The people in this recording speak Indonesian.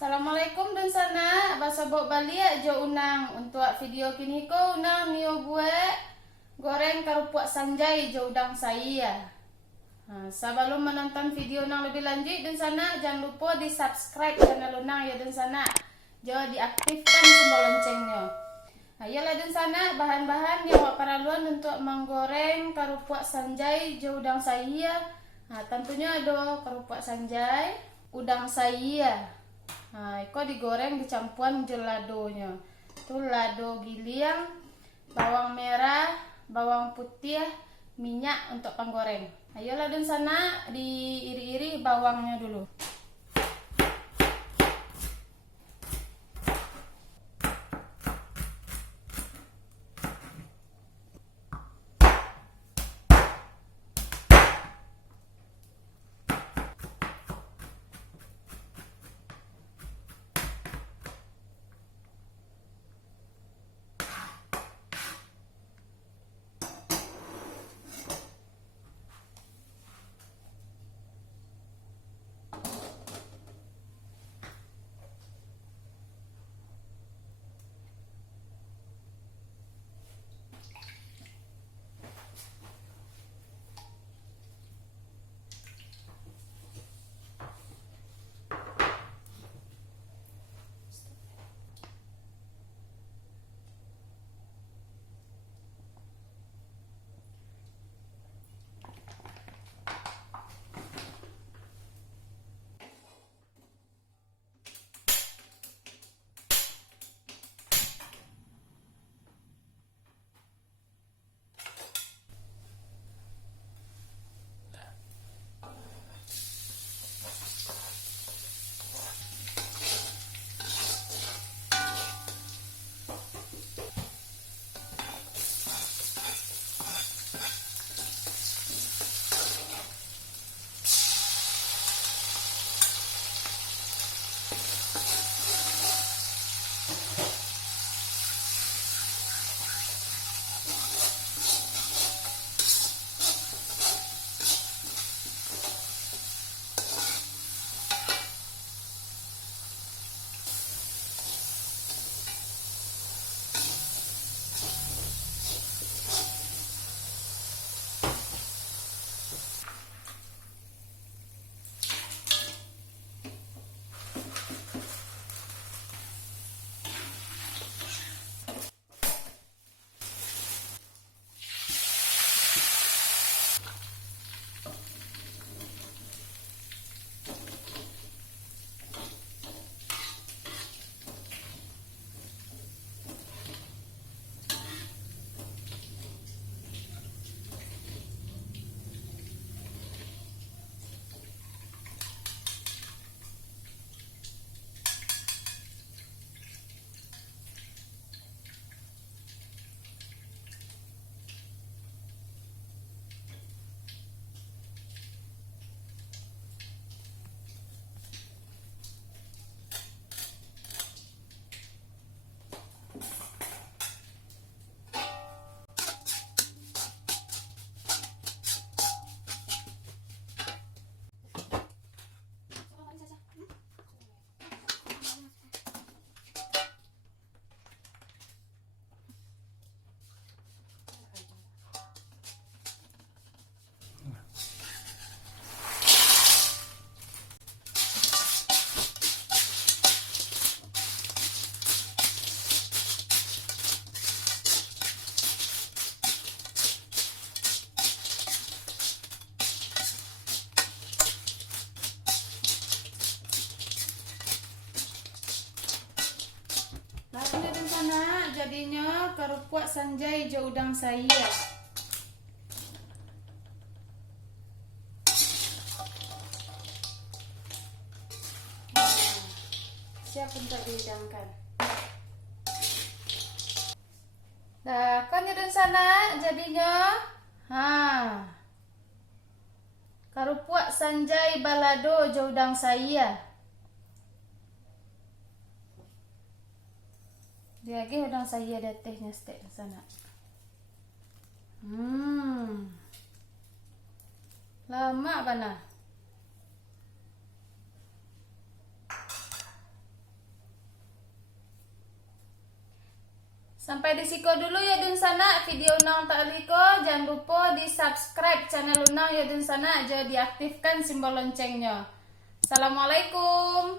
Assalamualaikum dan sana bahasa bok balia jo unang untuk video kini ko unang nio bue goreng kerupuk sanjay jo udang saya. Sebelum menonton video unang lebih lanjut dan sana jangan lupa di subscribe channel unang ya dan sana jo diaktifkan tombol loncengnya. Ayolah dan sana bahan-bahan yang perluan untuk menggoreng kerupuk sanjay jo udang saya. Tentunya ada kerupuk sanjay, udang saya. Iko digoreng dicampuran jeladonya. Tuh lado giling, bawang merah, bawang putih, minyak untuk penggoreng. Ayolah dan sana diiri-iri bawangnya dulu. Lalu di sana jadinya kerupuk sanjay jo udang saya. Siap untuk dihidangkan. Nah, kan di sana jadinya kerupuk sanjay balado jo udang saya. Dia lagi udang saya ada tehnya stek di sana. Lama bana. Sampai di siko dulu ya dun sana video Unang tak liko. Jangan lupa di subscribe channel Unang ya dun sana. Jangan diaktifkan simbol loncengnya. Assalamualaikum.